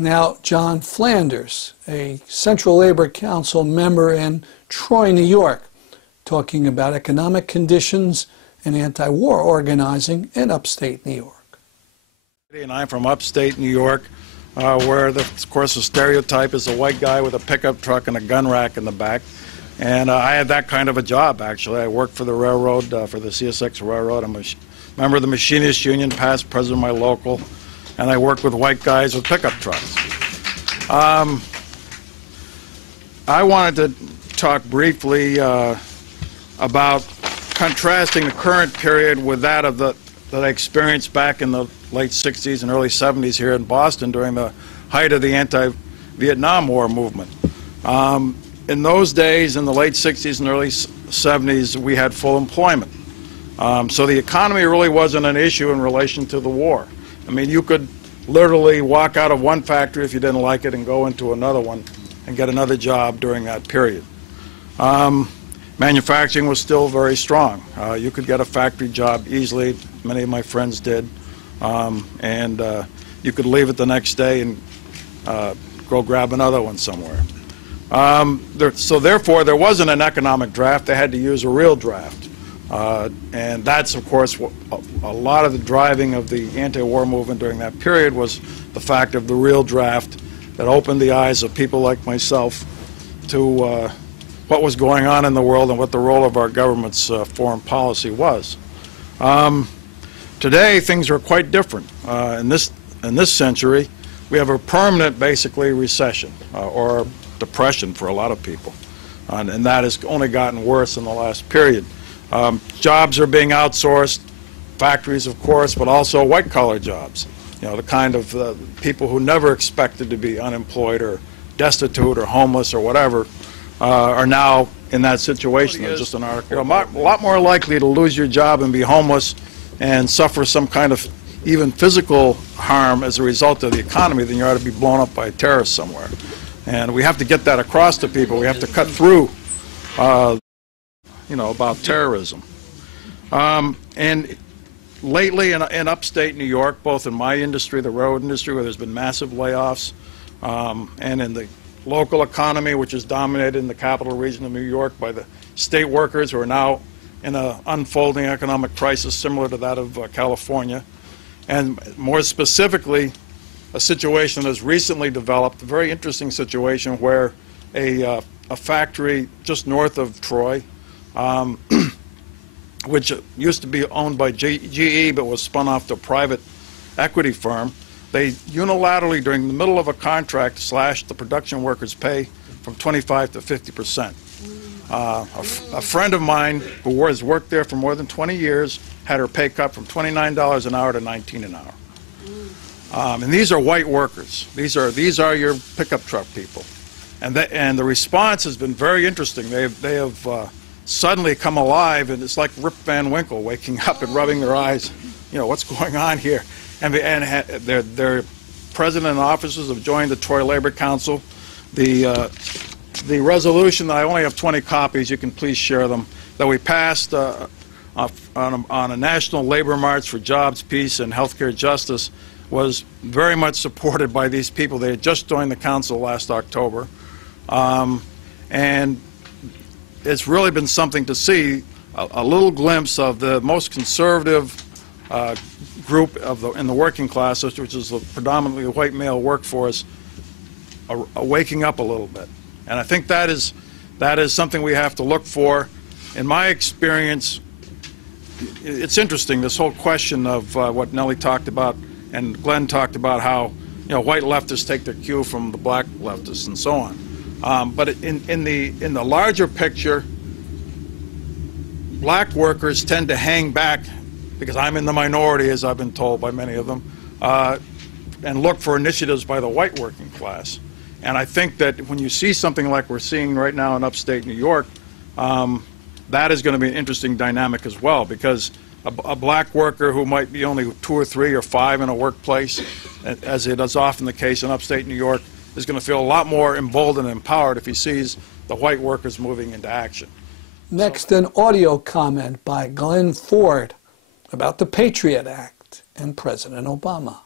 Now, John Flanders, a Central Labor Council member in Troy, New York, talking about economic conditions and anti-war organizing in upstate New York. And I'm from upstate New York, where, of course, the stereotype is a white guy with a pickup truck and a gun rack in the back. And I had that kind of a job, actually. I worked for the railroad, for the CSX Railroad. I'm a member of the Machinists Union, past president of my local, and I worked with white guys with pickup trucks. I wanted to talk briefly about contrasting the current period with that of that I experienced back in the late 60s and early 70s here in Boston during the height of the anti-Vietnam War movement. In those days, in the late 60s and early 70s, we had full employment. So the economy really wasn't an issue in relation to the war. I mean, you could literally walk out of one factory if you didn't like it and go into another one and get another job during that period. Manufacturing was still very strong. You could get a factory job easily. Many of my friends did. And you could leave it the next day and go grab another one somewhere. So therefore, there wasn't an economic draft. They had to use a real draft. And that's, of course, a lot of the driving of the anti-war movement during that period was the fact of the real draft that opened the eyes of people like myself to what was going on in the world and what the role of our government's foreign policy was. Today, things are quite different. In this century, we have a permanent, basically, recession, or depression for a lot of people. And that has only gotten worse in the last period. Jobs are being outsourced, factories, of course, but also white-collar jobs. You know, the kind of people who never expected to be unemployed or destitute or homeless or whatever are now in that situation. There's just an article. You're a lot more likely to lose your job and be homeless and suffer some kind of even physical harm as a result of the economy than you are to be blown up by a terrorist somewhere. And we have to get that across to people. We have to cut through, you know, about terrorism. And lately in upstate New York, both in my industry, the road industry, where there's been massive layoffs, and in the local economy, which is dominated in the capital region of New York by the state workers who are now in an unfolding economic crisis similar to that of California. And more specifically, a situation that has recently developed, a very interesting situation where a factory just north of Troy, which used to be owned by GE but was spun off to a private equity firm, they unilaterally, during the middle of a contract, slashed the production workers' pay from 25 to 50%. A friend of mine who has worked there for more than 20 years had her pay cut from $29 an hour to $19 an hour. And these are white workers. These are your pickup truck people. And the response has been very interesting. They have suddenly come alive, and it's like Rip Van Winkle waking up and rubbing their eyes. You know, what's going on here? And their president and officers have joined the Troy Labor Council. The resolution, I only have 20 copies, you can please share them, that we passed on a national labor march for jobs, peace, and healthcare justice was very much supported by these people. They had just joined the council last October. And it's really been something to see, a little glimpse of the most conservative group in the working classes, which is the predominantly white male workforce, waking up a little bit. And I think that is something we have to look for. In my experience, it's interesting, this whole question of what Nellie talked about and Glenn talked about, how, you know, white leftists take their cue from the black leftists and so on. But in the larger picture, black workers tend to hang back, because I'm in the minority, as I've been told by many of them, and look for initiatives by the white working class. And I think that when you see something like we're seeing right now in upstate New York, that is going to be an interesting dynamic as well, because a black worker who might be only 2 or 3 or 5 in a workplace, as it is often the case in upstate New York, is going to feel a lot more emboldened and empowered if he sees the white workers moving into action. Next, an audio comment by Glenn Ford about the Patriot Act and President Obama.